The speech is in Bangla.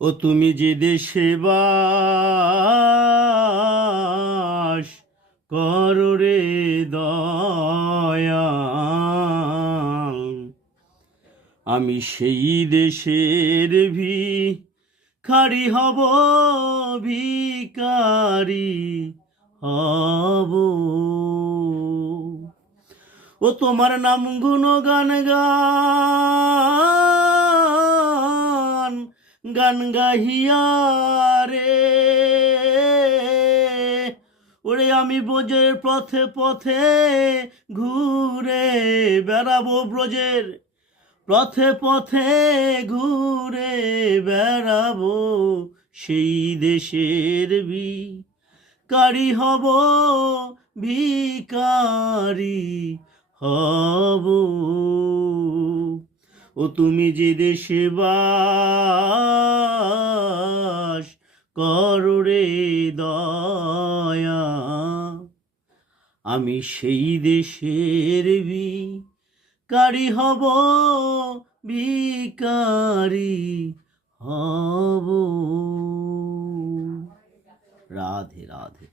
ও তুমি যে দেশে বাস করো রে দয়াল, আমি সেই দেশের ভিখারি হব, ভিখারি হব। ও তোমার নাম গুণগান গান গান গাহিয়া রে, ওরে আমি ব্রজের পথে পথে ঘুরে বেড়াবো, ব্রজের পথে পথে ঘুরে বেড়াবো, সেই দেশের ভিখারি হব, ভিখারি হব। ও তুমি যে দেশে বাস করো রে দয়া, আমি সেই দেশের ভিখারি হব, ভিখারি হব। রাধে রাধে।